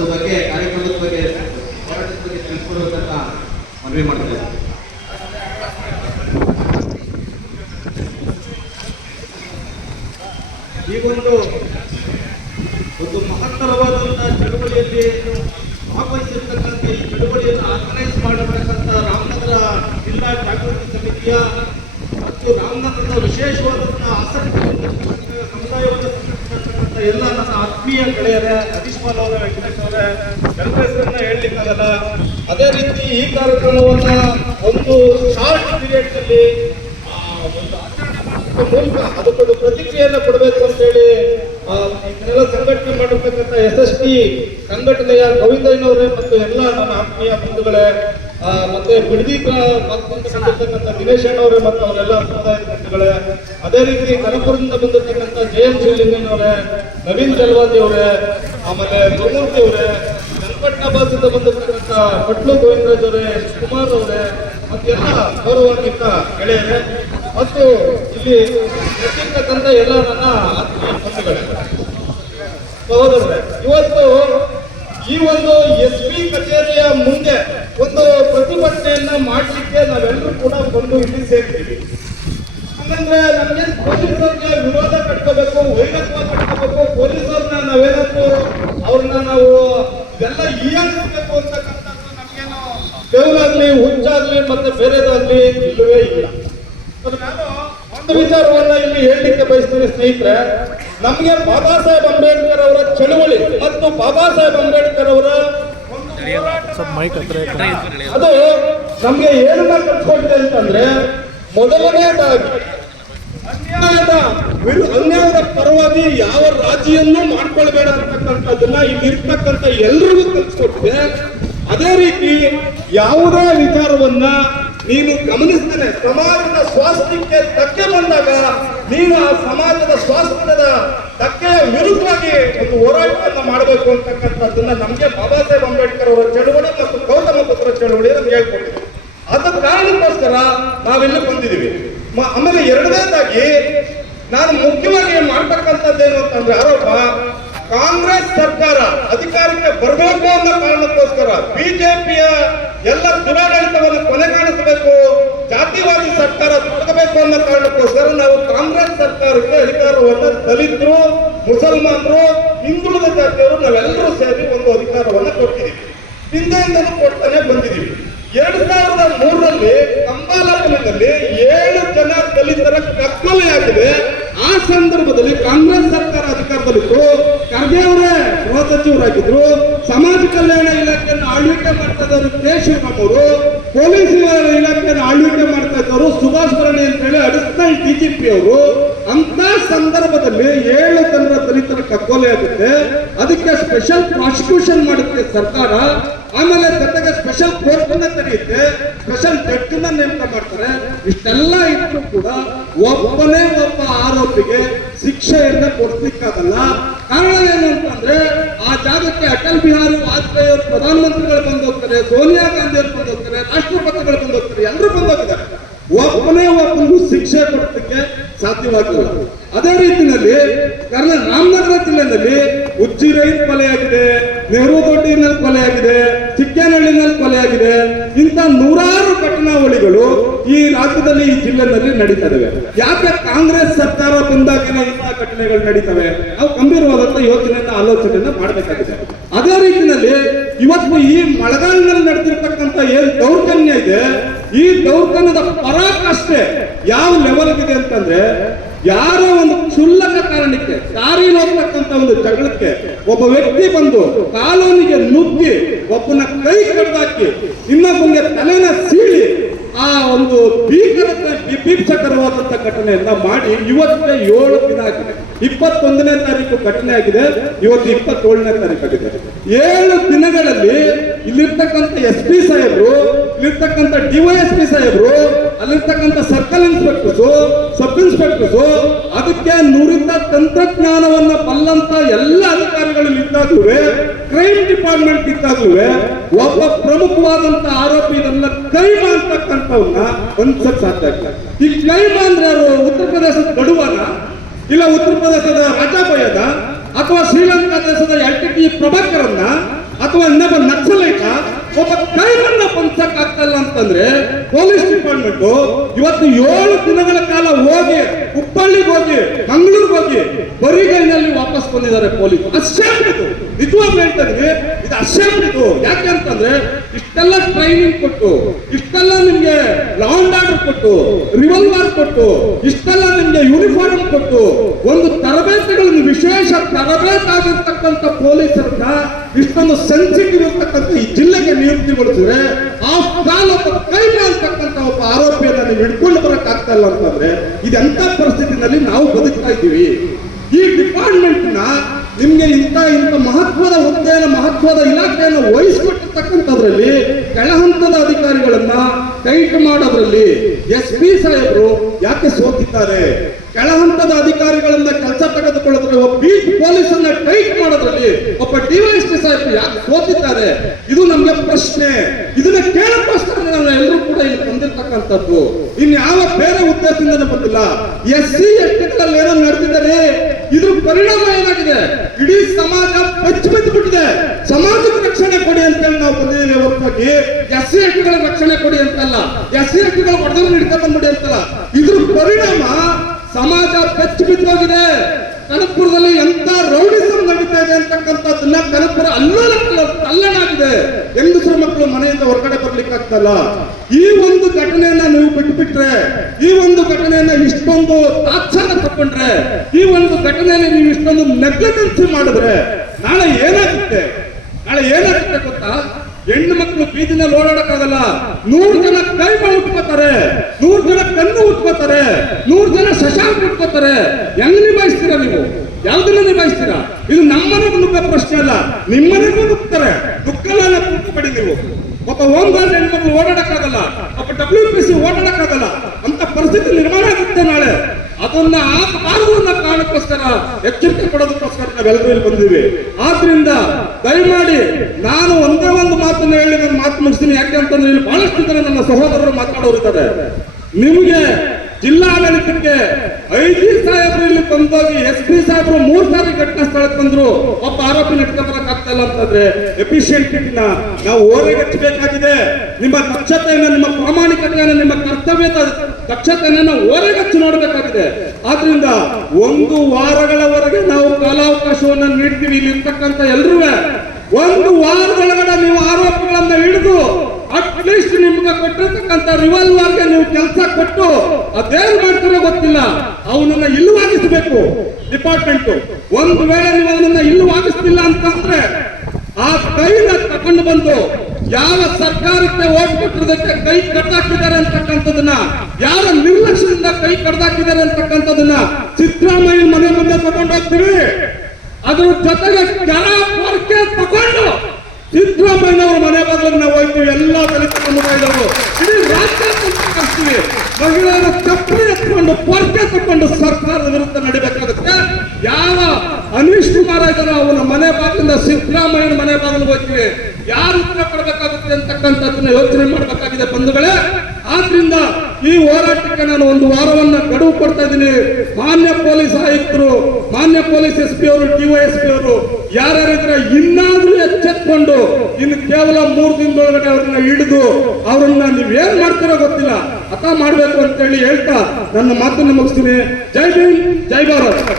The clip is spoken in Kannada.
ಅದ್ರ ಬಗ್ಗೆ ಕಾರ್ಯಕ್ರಮದ ಬಗ್ಗೆ ಹೋರಾಟದ ಬಗ್ಗೆ ತಿಳಿಸ್ಕೊಡ್ಬೇಕಂತ ಮನವಿ ಮಾಡ್ತಾ ಇದ್ದೀನಿ. ಈ ಒಂದು ಮಹತ್ತರವಾದಂತಹ ಚಳುವಳಿಯಲ್ಲಿ ಭಾಗವಹಿಸಿರ್ತಕ್ಕಂಥ ಈ ಚಳುವಳಿಯನ್ನು ಆರ್ಗನೈಸ್ ಮಾಡತಕ್ಕಂಥ ರಾಮನಗರ ಜಿಲ್ಲಾ ಜಾಗೃತಿ ಸಮಿತಿಯ ಮತ್ತು ರಾಮನಗರದ ವಿಶೇಷವಾದಂತಹ ಆಸಕ್ತಿ ಸಮುದಾಯವನ್ನು ಸಂಘಟಿಸಿರ್ತಕ್ಕಂಥ ಎಲ್ಲ ನನ್ನ ಆತ್ಮೀಯ ಗೆಳೆಯರೇ, ಹರೀಶ್ಪಾಲ್ ಅವರ, ವೆಂಕಟೇಶ್ ಅವರೇ, ಎಲ್ಲರ ಹೆಸರನ್ನ ಹೇಳಲಿಕ್ಕಾಗಲ್ಲ. ಅದೇ ರೀತಿ ಈ ಕಾರ್ಯಕ್ರಮವನ್ನ ಒಂದು ಶಾರ್ಟ್ ಪೀರಿಯಡ್ನಲ್ಲಿ ಒಂದು ಆಚರಣೆ ಮೂಲಕ ಅದಕ್ಕೊಂದು ಪ್ರತಿಕ್ರಿಯೆಯನ್ನು ಕೊಡಬೇಕು ಅಂತ ಹೇಳಿ ಇದನ್ನೆಲ್ಲ ಸಂಘಟನೆ ಮಾಡಿರ್ತಕ್ಕಂಥ SST ಸಂಘಟನೆಯ ಗೋವಿಂದಯ್ಯನವರೇ ಮತ್ತು ಎಲ್ಲ ನನ್ನ ಆತ್ಮೀಯ ಬಂಧುಗಳೇ, ಮತ್ತೆ ಬಿಡದಿ ಬಂದಿರ್ತಕ್ಕಂಥ ದಿನೇಶ್ ಅಣ್ಣವರೇ ಮತ್ತು ಅವರೆಲ್ಲ ಸಮುದಾಯದ ಬಂಧುಗಳೇ, ಅದೇ ರೀತಿ ಕನಕಪುರದಿಂದ ಬಂದಿರ್ತಕ್ಕಂಥ JM ಶಿವಲಿಂಗಯ್ಯನವರೇ, ನವೀನ್ ಜಲ್ವಾದಿ ಅವರೇ, ಆಮೇಲೆ ಗುರುಮೂರ್ತಿ ಅವರೇ, ಚನ್ನಪಟ್ಟಣದಿಂದ ಬಂದಿರ್ತಕ್ಕಂಥ ಪಟ್ಲು ಗೋವಿಂದರಾಜ್ ಅವರೇ, ಕುಮಾರ್ ಅವರೇ, ಮತ್ತೆಲ್ಲ ಗೌರವಾನ್ವಿತ ಗೆಳೆಯರೇ ಮತ್ತು ಇಲ್ಲಿ ಇರ್ತಕ್ಕಂಥ ಎಲ್ಲ ನನ್ನ ಆತ್ಮೀಯ ಬಂಧುಗಳೇ, ಸಹೋದರರೇ, ಇವತ್ತು ಈ ಒಂದು SP ಕಚೇರಿಯ ಮುಂದೆ ಒಂದು ಪ್ರತಿಭಟನೆಯನ್ನ ಮಾಡಲಿಕ್ಕೆ ನಾವೆಲ್ಲರೂ ಕೂಡ ಬಂದು ಇಲ್ಲಿ ಸೇರ್ತೀವಿ. ಹಂಗಂದ್ರೆ ನಮಗೆ ಪೊಲೀಸರಿಗೆ ವಿರೋಧ ಕಟ್ಕೋಬೇಕು, ವೈರತ್ವ ಕಟ್ಕೋಬೇಕು, ಪೊಲೀಸರನ್ನ ನಾವೇನಾದ್ರು ಅವ್ರನ್ನ ನಾವು ಇದೆಲ್ಲ ಹೀಯಾಳಿಸಬೇಕು ಅಂತಕ್ಕಂಥದ್ದು ನಮಗೇನು ಬೇವುಲಾಗ್ಲಿ, ಹುಚ್ಚಾಗ್ಲಿ ಮತ್ತೆ ಬೇರೆದಾಗ್ಲಿ ಇಲ್ಲವೇ ಇಲ್ಲ. ನಾನು ಒಂದು ವಿಚಾರವನ್ನ ಇಲ್ಲಿ ಹೇಳಲಿಕ್ಕೆ ಬಯಸ್ತೀನಿ ಸ್ನೇಹಿತರೆ. ನಮಗೆ ಬಾಬಾ ಸಾಹೇಬ್ ಅಂಬೇಡ್ಕರ್ ಅವರ ಚಳುವಳಿ ಮತ್ತು ಬಾಬಾ ಸಾಹೇಬ್ ಅಂಬೇಡ್ಕರ್ ಅವರ ಅದು ನಮ್ಗೆ ಏನನ್ನ ಕಲ್ಸ್ಕೊಟ್ಟಿದೆ ಅಂತಂದ್ರೆ, ಮೊದಲನೇದಾಗಿ ಅನ್ಯಾಯದ ಪರವಾಗಿ ಯಾವ ರಾಜಿಯನ್ನು ಮಾಡ್ಕೊಳ್ಬೇಡ ಅಂತಕ್ಕಂಥದ್ದನ್ನ ಇಲ್ಲಿರ್ತಕ್ಕಂಥ ಎಲ್ರಿಗೂ ಕಲ್ಸ್ಕೊಟ್ಟಿದೆ. ಅದೇ ರೀತಿ ಯಾವುದೇ ವಿಚಾರವನ್ನ ನೀನು ಗಮನಿಸ್ತೇನೆ, ಸಮಾಜದ ಸ್ವಾಸ್ಥ್ಯಕ್ಕೆ ಧಕ್ಕೆ ಬಂದಾಗ ನೀನು ಆ ಸಮಾಜದ ಸ್ವಾಸ್ಥ್ಯದ ಧಕ್ಕೆಯ ವಿರುದ್ಧವಾಗಿ ಒಂದು ಹೋರಾಟವನ್ನು ಮಾಡಬೇಕು ಅಂತಕ್ಕಂಥದ್ದನ್ನ ನಮಗೆ ಬಾಬಾ ಸಾಹೇಬ್ ಅಂಬೇಡ್ಕರ್ ಅವರ ಚಳುವಳಿ ಮತ್ತು ಗೌತಮ ಬುದ್ಧರ ಚಳುವಳಿ ನಮ್ಗೆ ಹೇಳ್ಕೊಟ್ಟಿದೆ. ಅದ ಕಾರಣಕ್ಕೋಸ್ಕರ ನಾವೆಲ್ಲಿ ಬಂದಿದ್ದೀವಿ. ಆಮೇಲೆ ಎರಡನೇದಾಗಿ ನಾನು ಮುಖ್ಯವಾಗಿ ಮಾಡ್ತಕ್ಕಂಥದ್ದೇನು ಅಂತಂದ್ರೆ ಆರೋಪ, ಕಾಂಗ್ರೆಸ್ ಸರ್ಕಾರ ಅಧಿಕಾರಕ್ಕೆ ಬರಬೇಕು ಅನ್ನೋ ಕಾರಣಕ್ಕೋಸ್ಕರ ಬಿಜೆಪಿಯ ಎಲ್ಲ ದುರಾಡಳಿತವನ್ನು ಕೊನೆಗಾಣಿಸಬೇಕು, ಜಾತಿವಾದಿ ಸರ್ಕಾರ ತೊಡಗಬೇಕು ಅನ್ನೋ ಕಾರಣಕ್ಕೋಸ್ಕರ ನಾವು ಕಾಂಗ್ರೆಸ್ ಸರ್ಕಾರಕ್ಕೆ ಅಧಿಕಾರವನ್ನು ದಲಿತರು, ಮುಸಲ್ಮಾನರು, ಹಿಂದುಳಿದ ಜಾತಿಯವರು ನಾವೆಲ್ಲರೂ ಸೇರಿ ಒಂದು ಅಧಿಕಾರವನ್ನು ಕೊಟ್ಟಿದ್ದೀವಿ. ಹಿಂದೆಯಿಂದಲೂ ಕೊಡ್ತಾನೆ ಬಂದಿದ್ದೀವಿ. 2003ರಲ್ಲಿ ಕಂಬಾಲಪುರದಲ್ಲಿ 7 ಜನ ದಲಿತರ ಕಗ್ಗೊಲೆಯಾಗಿದೆ. ಆ ಸಂದರ್ಭದಲ್ಲಿ ಕಾಂಗ್ರೆಸ್ ಸರ್ಕಾರ ಅಧಿಕಾರದಲ್ಲಿತ್ತು. ಖರ್ಗೆ ಅವರೇ ಗೃಹ ಸಚಿವರಾಗಿದ್ರು. ಸಮಾಜ ಕಲ್ಯಾಣ ಇಲಾಖೆಯನ್ನು ಆಳ್ವಿಕೆ ಮಾಡ್ತಾ ಇದ್ದವರು ಕೆ. ಶಿವರಾಮ್ ಅವರು, ಪೊಲೀಸ್ ಇಲಾಖೆಯನ್ನು ಆಳ್ವಿಕೆ ಮಾಡ್ತಾ ಇದ್ದವರು ಸುಭಾಷ್ ಭರಣಿ ಅಂತ ಹೇಳಿ ಅಡಿಷನಲ್ DGP ಅವರು. ಅಂತ ಸಂದರ್ಭದಲ್ಲಿ 7 ಜನರ ದಲಿತರ ಕಗ್ಗೊಲೆ ಆಗುತ್ತೆ. ಅದಕ್ಕೆ ಸ್ಪೆಷಲ್ ಪ್ರಾಸಿಕ್ಯೂಷನ್ ಮಾಡುತ್ತೆ ಸರ್ಕಾರ. ಆಮೇಲೆ ಜೊತೆಗೆ ಸ್ಪೆಷಲ್ ಕೋರ್ಟ್ ಅನ್ನ ತೆರೆಯುತ್ತೆ, ಸ್ಪೆಷಲ್ ಜಡ್ಜ್ ನ ನೇಮಕ ಮಾಡ್ತಾರೆ. ಇಷ್ಟೆಲ್ಲ ಇದ್ರೂ ಕೂಡ ಒಬ್ಬನೇ ಒಬ್ಬ ಆರೋಪಿಗೆ ಶಿಕ್ಷೆಯನ್ನ ಕೊಡ್ಲಿಕ್ಕಾಗಲ್ಲ. ಕಾರಣ ಏನು ಅಂತಂದ್ರೆ, ಆ ಜಾಗಕ್ಕೆ ಅಟಲ್ ಬಿಹಾರಿ ವಾಜಪೇಯಿ ಅವರು ಪ್ರಧಾನಮಂತ್ರಿಗಳು ಬಂದು ಹೋಗ್ತಾರೆ, ಸೋನಿಯಾ ಗಾಂಧಿ ಅವರು ಬಂದು ಹೋಗ್ತಾರೆ, ರಾಷ್ಟ್ರಪತಿಗಳು ಬಂದು ಹೋಗ್ತಾರೆ, ಎಲ್ಲರೂ ಬಂದು ಹೋಗಿದ್ದಾರೆ. ಒಬ್ಬನೇ ಒಬ್ಬನಿಗೂ ಶಿಕ್ಷೆ ಕೊಡಲಿಕ್ಕೆ ಸಾಧ್ಯವಾಗಿಲ್ಲ. ಅದೇ ರೀತಿಯಲ್ಲಿ ರಾಮನಗರ ಜಿಲ್ಲೆಯಲ್ಲಿ ಉಜ್ಜಿರೈನ್ ಕೊಲೆಯಾಗಿದೆ, ನೆಹರು ದೊಡ್ಡಿನಲ್ಲಿ ಕೊಲೆಯಾಗಿದೆ, ಚಿಕ್ಕೇನಹಳ್ಳಿನಲ್ಲಿ ಕೊಲೆಯಾಗಿದೆ. ಇಂಥ ನೂರಾರು ಘಟನಾವಳಿಗಳು ಈ ರಾಜ್ಯದಲ್ಲಿ, ಈ ಜಿಲ್ಲೆನಲ್ಲಿ ನಡೀತಾ ಇವೆ. ಯಾಕೆ ಕಾಂಗ್ರೆಸ್ ಸರ್ಕಾರ ಬಂದಾಗನೇ ಇಂತಹ ಘಟನೆಗಳು ನಡೀತವೆ? ನಾವು ಗಂಭೀರವಾದಂತ ಯೋಚನೆಯನ್ನ, ಆಲೋಚನೆಯನ್ನ ಮಾಡಬೇಕಾಗಿದೆ. ಅದೇ ರೀತಿಯಲ್ಲಿ ಇವತ್ತು ಈ ಮಳೆಗಾಲದಲ್ಲಿ ನಡೆದಿರ್ತಕ್ಕಂಥ ಏನ್ ದೌರ್ಜನ್ಯ ಇದೆ, ಈ ದೌರ್ಜನ್ಯದ ಪರಾಕಾಷ್ಠೆ ಯಾವ ಲೆವೆಲ್ಗಿದೆ ಅಂತಂದ್ರೆ, ಯಾರೋ ಒಂದು ಕ್ಷುಲ್ಲಕ ಕಾರಣಕ್ಕೆ ದಾರಿಲಿ ಹೋಗ್ತಕ್ಕಂಥ ಒಂದು ಜಗಳಕ್ಕೆ ಒಬ್ಬ ವ್ಯಕ್ತಿ ಬಂದು ಕಾಲೋನಿಗೆ ನುಗ್ಗಿ ಒಬ್ಬನ ಕೈ ಕಡ್ದಾಕಿ ಇನ್ನೊಬ್ಬನಿಗೆ ತಲೆನ ಸೀಳಿ ಆ ಒಂದು ಭೀಕರವಾದಂತ ಘಟನೆಯನ್ನ ಮಾಡಿ ಇವತ್ತೇ 7 ದಿನ ಆಗಿದೆ. 21ನೇ ತಾರೀಕು ಘಟನೆ ಆಗಿದೆ, ಇವತ್ತು 27ನೇ ತಾರೀಕು ಆಗಿದೆ. 7 ದಿನಗಳಲ್ಲಿ ಇಲ್ಲಿರ್ತಕ್ಕಂಥ SP ಸಾಹೇಬ್ರು, ಇಲ್ಲಿರ್ತಕ್ಕಂಥ DYSP ಸಾಹೇಬ್ರು, ಅಲ್ಲಿರ್ತಕ್ಕಂಥ ಸರ್ಕಲ್ ಇನ್ಸ್ಪೆಕ್ಟರ್ಸು, ಸಬ್ ಇನ್ಸ್ಪೆಕ್ಟರ್ಸು, ಅದಕ್ಕೆ ನುರಿತ ತಂತ್ರಜ್ಞಾನವನ್ನ ಬಲ್ಲಂತ ಎಲ್ಲ ಅಧಿಕಾರಿಗಳು ಇದ್ದಾಗ್ಲೂ, ಕ್ರೈಮ್ ಡಿಪಾರ್ಟ್ಮೆಂಟ್ ಇದ್ದಾಗ್ಲೂ ಒಬ್ಬ ಪ್ರಮುಖವಾದಂತ ಆರೋಪಿ ಇದನ್ನ ಕೈಮ ಅಂತಕ್ಕಂಥವನ್ನ ಹೊಂದಕ್ ಸಾಧ್ಯ ಆಗ್ತದೆ. ಈ ಕೈಮ ಅಂದ್ರೆ ಅವರು ಉತ್ತರ ಪ್ರದೇಶದ ಗಡುವನ, ಇಲ್ಲ ಉತ್ತರ ಪ್ರದೇಶದ ರಾಜಾಬಯ್ಯದ, ಅಥವಾ ಶ್ರೀಲಂಕಾ ದೇಶದ LTTE ಪ್ರಭಾಕರನ್ನ, ಅಥವಾ ಇನ್ನೊಬ್ಬ ನಕ್ಸಲೈಟ ಒಬ್ಬ ಕೈಮನ್ನ ಪಂಚಕ್ ಆಗ್ತಲ್ಲ ಅಂತಂದ್ರೆ ಪೊಲೀಸ್ ಡಿಪಾರ್ಟ್ಮೆಂಟ್ ಇವತ್ತು 7 ದಿನಗಳ ಕಾಲ ಹೋಗಿ ಹುಬ್ಬಳ್ಳಿಗೆ ಹೋಗಿ ಮಂಗಳೂರಿಗೆ ಹೋಗಿ ಬರಿಗೈನಲ್ಲಿ ವಾಪಸ್ ಬಂದಿದ್ದಾರೆ ಪೊಲೀಸ್. ಅಶ್ಯಾಮಿದು, ನಿಜವಾಗ್ಲೂ ಹೇಳ್ತಾ ಇದೀವಿ, ಇದು ಅಶ್ಯಾಮಿದು. ಯಾಕೆ ಅಂತಂದ್ರೆ ಇಷ್ಟೆಲ್ಲ ಟ್ರೈನಿಂಗ್ ಕೊಟ್ಟು, ಇಷ್ಟೆಲ್ಲ ನಿಮ್ಗೆ ಲಾ ಅಂಡ್ ಆರ್ಡರ್ ಕೊಟ್ಟು, ರಿವಾಲ್ವರ್ ಕೊಟ್ಟು, ಇಷ್ಟೆಲ್ಲ ನಿಮ್ಗೆ ಯೂನಿಫಾರ್ಮ್ ಕೊಟ್ಟು, ಒಂದು ತರಬೇತಿಗಳನ್ನು ವಿಶೇಷ ತರಬೇತಿ ಆಗಿರ್ತಕ್ಕಂಥ ಪೊಲೀಸರನ್ನ ಇಷ್ಟೊಂದು ಸೆನ್ಸಿಟಿವ್ ಇರ್ತಕ್ಕಂಥ ಈ ಜಿಲ್ಲೆಗೆ ನಿಯುಕ್ತಿಗೊಳಿಸಿದ್ರೆ ಒಬ್ಬ ಕೈಮ ಅಂತಕ್ಕಂಥ ಒಬ್ಬ ಆರೋಪಿಯನ್ನ ನೀವು ಹಿಡ್ಕೊಂಡು ಬರಕ್ ಆಗ್ತಾ ಇಲ್ಲ ಅಂತಂದ್ರೆ ಇದೆಂತ ಪರಿಸ್ಥಿತಿನಲ್ಲಿ ನಾವು ಬದುಕ್ತಾ ಇದ್ದೀವಿ. ಈ ಡಿಪಾರ್ಟ್ಮೆಂಟ್ ನ ನಿಮ್ಗೆ ಇಂಥ ಮಹತ್ವದ ಹುದ್ದೆಯನ್ನು, ಮಹತ್ವದ ಇಲಾಖೆಯನ್ನು ವಹಿಸಿಕೊಟ್ಟಿರ್ತಕ್ಕಂಥದ್ರಲ್ಲಿ ಕೆಳಹಂತದ ಅಧಿಕಾರಿಗಳನ್ನ ಟೈಟ್ ಮಾಡೋದ್ರಲ್ಲಿ SP ಸಾಹೇಬರು ಯಾಕೆ ಸೋತಿದ್ದಾರೆ? ಕೆಳಹಂತದ ಅಧಿಕಾರಿಗಳನ್ನ ಕೆಲಸ ತೆಗೆದುಕೊಳ್ಳೋದ್ರೆ ಒಬ್ಬ ಬೀಟ್ ಪೊಲೀಸ್ ಅನ್ನ ಟೈಟ್ ಮಾಡೋದ್ರಲ್ಲಿ ಒಬ್ಬ DYSP ಸಾಹೇಬರು ಯಾಕೆ ಸೋತಿದ್ದಾರೆ? ಇದು ನಮ್ಗೆ ಪ್ರಶ್ನೆ. ಇದನ್ನ ಕೇಳಕ್ಕೋಸ್ಕರ ನಾವು ಎಲ್ಲರೂ ಕೂಡ ಇಲ್ಲಿ ಬಂದಿರ್ತಕ್ಕಂಥದ್ದು, ಇನ್ಯಾವ ಬೇರೆ ಉದ್ದೇಶದಿಂದ ಬಂದಿಲ್ಲ. SC STಗಳಲ್ಲಿ ಏನೋ ನಡೆದಿದ್ದಾರೆ, ಇದ್ರ ಪರಿಣಾಮ ಏನಾಗಿದೆ? ಇಡೀ ಸಮಾಜ ಬಿಟ್ಟಿದೆ. ಸಮಾಜಕ್ಕೆ ರಕ್ಷಣೆ ಕೊಡಿ ಅಂತೇಳಿ ನಾವು ಬಂದಿದ್ದೇವೆ ಹೊರತಾಗಿ SC STಗಳ ರಕ್ಷಣೆ ಕೊಡಿ ಅಂತಲ್ಲ, SC STಗಳ ಹೊಡೆದವ್ರು ಹಿಡ್ಕೊಂಡು ಬಂದ್ಬಿಡಿ ಅಂತಲ್ಲ. ಇದ್ರ ಪರಿಣಾಮ ಸಮಾಜ ಬಿದ್ದೋಗಿದೆ. ಕನಕಪುರದಲ್ಲಿ ಎಂತ ರೌಡಿಸಂ ನಡೀತಾ ಇದೆ ಅಂತಕ್ಕಂಥದ್ದನ್ನ ಕನಕಪುರ ಅಲ್ಲನಾಗಿದೆ. ಹೆಂಗಸರ ಮಕ್ಕಳು ಮನೆಯಿಂದ ಹೊರಗಡೆ ಬರ್ಲಿಕ್ಕೆ ಆಗ್ತಲ್ಲ. ಈ ಒಂದು ಘಟನೆಯನ್ನ ನೀವು ಬಿಟ್ಬಿಟ್ರೆ, ಈ ಒಂದು ಘಟನೆಯನ್ನ ಇಷ್ಟೊಂದು ತಾತ್ಸಾರ ತಕೊಂಡ್ರೆ, ಈ ಒಂದು ಘಟನೆಯಲ್ಲಿ ನೀವು ಇಷ್ಟೊಂದು ನೆಗ್ಲೆಜೆನ್ಸಿ ಮಾಡಿದ್ರೆ ನಾಳೆ ಏನಾಗುತ್ತೆ ಗೊತ್ತಾ? ಹೆಣ್ಣು ಮಕ್ಕಳು ಬೀದಿನಲ್ಲಿ ಓಡಾಡಕ್ಕಾಗಲ್ಲ. 100 ಜನ ಕೈಮ ಉಟ್ಕೋತಾರೆ, 100 ಜನ ಕಣ್ಣು ಉಟ್ಕೋತಾರೆ, 100 ಜನ ಶಶಾಂಕ್ ಉಟ್ಕೋತಾರೆ. ಹೆಂಗ್ ನಿಭಾಯಿಸ್ತೀರಾ ನೀವು? ಯಾವ್ದನ್ನ ನಿಭಾಯಿಸ್ತೀರಾ? ಇದು ನಮ್ಮನೆಗೂ ನುಗ್ಗೋ ಪ್ರಶ್ನೆ ಅಲ್ಲ, ನಿಮ್ಮನೆಗೂ ನುಗ್ತಾರೆ. ದುಃಖನ ಕೂತ್ಕೊಬೇಡಿ ನೀವು. ಒಬ್ಬ ಹೋಮ್ ಗಾರ್ಡ್ ಹೆಣ್ಮಕ್ಳು ಓಡಾಡಕ್ಕಾಗಲ್ಲ, ಒಬ್ಬ WPC ಓಡಾಡಕ್ಕಾಗಲ್ಲ ಅಂತ ಪರಿಸ್ಥಿತಿ ನಿರ್ಮಾಣ ಆಗುತ್ತೆ ನಾಳೆ. ಅದನ್ನ ಆಗಬಾರದು ಅನ್ನೋ ಕಾರಣಕ್ಕೋಸ್ಕರ ಎಚ್ಚರಿಕೆ ಕೊಡೋದಕ್ಕೋಸ್ಕರ ನಾವೆಲ್ಲರೂ ಇಲ್ಲಿ ಬಂದಿವಿ. ಆದ್ರಿಂದ ದಯಮಾಡಿ ನಾನು ಒಂದೇ ಒಂದು ಮಾತನ್ನು ಹೇಳಿ ನಾನು ಮಾತು ಮುಗಿಸ್ತೀನಿ. ಯಾಕೆ ಅಂತಂದ್ರೆ ಇಲ್ಲಿ ಬಹಳಷ್ಟು ಜನ ನನ್ನ ಸಹೋದರರು ಮಾತಾಡೋರಿದ್ದಾರೆ. ನಿಮಗೆ ಜಿಲ್ಲಾಡಳಿತಕ್ಕೆ IG ಸಾಹೇಬರು ಇಲ್ಲಿ ಬಂದೋಗಿ SP ಸಾಹೇಬರು 3 ಸಾರಿ ಘಟನಾ ಸ್ಥಳಕ್ಕೆ ಬಂದ್ರು, ಒಬ್ಬ ಆರೋಪಿ ನೆಟ್ಕೊಂಡ್ಬರಕ್ ಆಗ್ತಾ ಇಲ್ಲ ಅಂತಂದ್ರೆ ಎಫಿಷಿಯಂಟಿನ ನಾವು ಓರೆಗಚ್ಚಬೇಕಾಗಿದೆ. ನಿಮ್ಮ ದಕ್ಷತೆಯನ್ನ, ನಿಮ್ಮ ಪ್ರಾಮಾಣಿಕತೆಯನ್ನ, ನಿಮ್ಮ ಕರ್ತವ್ಯದ ದಕ್ಷತೆಯನ್ನ ಓರೆಗಚ್ಚಿ ನೋಡಬೇಕಾಗಿದೆ. ಆದ್ರಿಂದ 1 ವಾರಗಳವರೆಗೆ ನಾವು ಕಾಲಾವಕಾಶವನ್ನ ನೀಡ್ತೀವಿ. ಇಲ್ಲಿ ಇರ್ತಕ್ಕಂಥ ಎಲ್ರೂ 1 ವಾರದೊಳಗಡೆ ನೀವು ಆರೋಪಿಗಳನ್ನ ಹಿಡಿದು ಅಟ್ಲೀಸ್ಟ್ ನಿಮ್ಗೆ ಕೊಟ್ಟಿರ್ತಕ್ಕಂಥ ರಿವಾಲ್ವರ್ಗೆ ನೀವು ಕೆಲಸ ಕೊಟ್ಟು ಅದೇನ್ ಮಾಡ್ತಾರೋ ಗೊತ್ತಿಲ್ಲ, ಅವನನ್ನ ಇಲ್ಲವಾಗಿಸಬೇಕು ಡಿಪಾರ್ಟ್ಮೆಂಟ್. ಒಂದು ವೇಳೆ ನೀವು ಅವನನ್ನ ಇಲ್ಲವಾಗಿಸ್ತಿಲ್ಲ ಅಂತಂದ್ರೆ ಆ ಕೈನ ತಕೊಂಡು ಬಂದು ಯಾವ ಸರ್ಕಾರಕ್ಕೆ ಓಟ್ ಕೊಟ್ಟಿರೋದಕ್ಕೆ ಕೈ ಕಟ್ಟಾಕಿದ್ದಾರೆ ಅಂತಕ್ಕಂಥದನ್ನ, ಯಾರ ನಿರ್ಲಕ್ಷ್ಯದಿಂದ ಕೈ ಕಡ್ದಾಕಿದ್ದಾರೆ ಅಂತಕ್ಕಂಥದನ್ನ ಸಿದ್ದರಾಮಯ್ಯ ಮನೆ ಮುಂದೆ ತಗೊಂಡು ಹೋಗ್ತೀವಿ. ಅದ್ರ ಜೊತೆಗೆ ಕೆಲ ಪೊರ್ಕೆ ತಗೊಂಡು ಸಿದ್ದರಾಮಯ್ಯನವರ ಮನೆ ಬಾಗಿಲಿಗೆ ನಾವು ಹೋಗ್ತೀವಿ. ಎಲ್ಲ ದಲಿತ ಸಮುದಾಯದವರು ಇಡೀ ರಾಜ್ಯಾದ್ಯಂತ ಕಳಿಸ್ತೀವಿ. ಮಹಿಳೆಯರ ಚಪ್ಪಲಿ ಎತ್ಕೊಂಡು ಪೊರ್ಕೆ ತಕೊಂಡು ಸರ್ಕಾರದ ವಿರುದ್ಧ ನಡಿಬೇಕಾಗುತ್ತೆ. ಯಾವ ಅನೀಶ್ ಕುಮಾರ್ ಇದ್ದಾರೋ ಅವನ ಮನೆ ಬಾಗಿಲಿಂದ ಸಿದ್ದರಾಮಯ್ಯನ ಮನೆ ಬಾಗಿಲಿಗೆ ಹೋಗ್ತೀವಿ. ಯಾರು ಉತ್ತರ ಕೊಡಬೇಕಾಗುತ್ತೆ ಅಂತಕ್ಕಂಥದ್ದನ್ನ ಯೋಚನೆ ಮಾಡಬೇಕಾಗಿದೆ ಬಂಧುಗಳೇ. ಆದ್ರಿಂದ ಈ ಹೋರಾಟಕ್ಕೆ ನಾನು 1 ವಾರವನ್ನ ಗಡುವು ಕೊಡ್ತಾ ಇದ್ದೀನಿ. ಮಾನ್ಯ ಪೊಲೀಸ್ ಆಯುಕ್ತರು, ಮಾನ್ಯ ಪೊಲೀಸ್ SP ಅವರು, DYSP ಅವರು ಯಾರ್ಯಾರಿದ್ರೆ ಇನ್ನಾದ್ರೂ ಎಚ್ಚೆತ್ಕೊಂಡು ಇನ್ನು ಕೇವಲ 3 ದಿನದೊಳಗಡೆ ಅವ್ರನ್ನ ಹಿಡಿದು ಅವರನ್ನ ನೀವೇನ್ ಮಾಡ್ತಾರೋ ಗೊತ್ತಿಲ್ಲ ಹತ ಮಾಡ್ಬೇಕು ಅಂತ ಹೇಳಿ ಹೇಳ್ತಾ ನನ್ನ ಮಾತನ್ನು ಮುಗಿಸ್ತೀನಿ. ಜೈ ಭೀಮ್, ಜೈ ಭಾರತ್.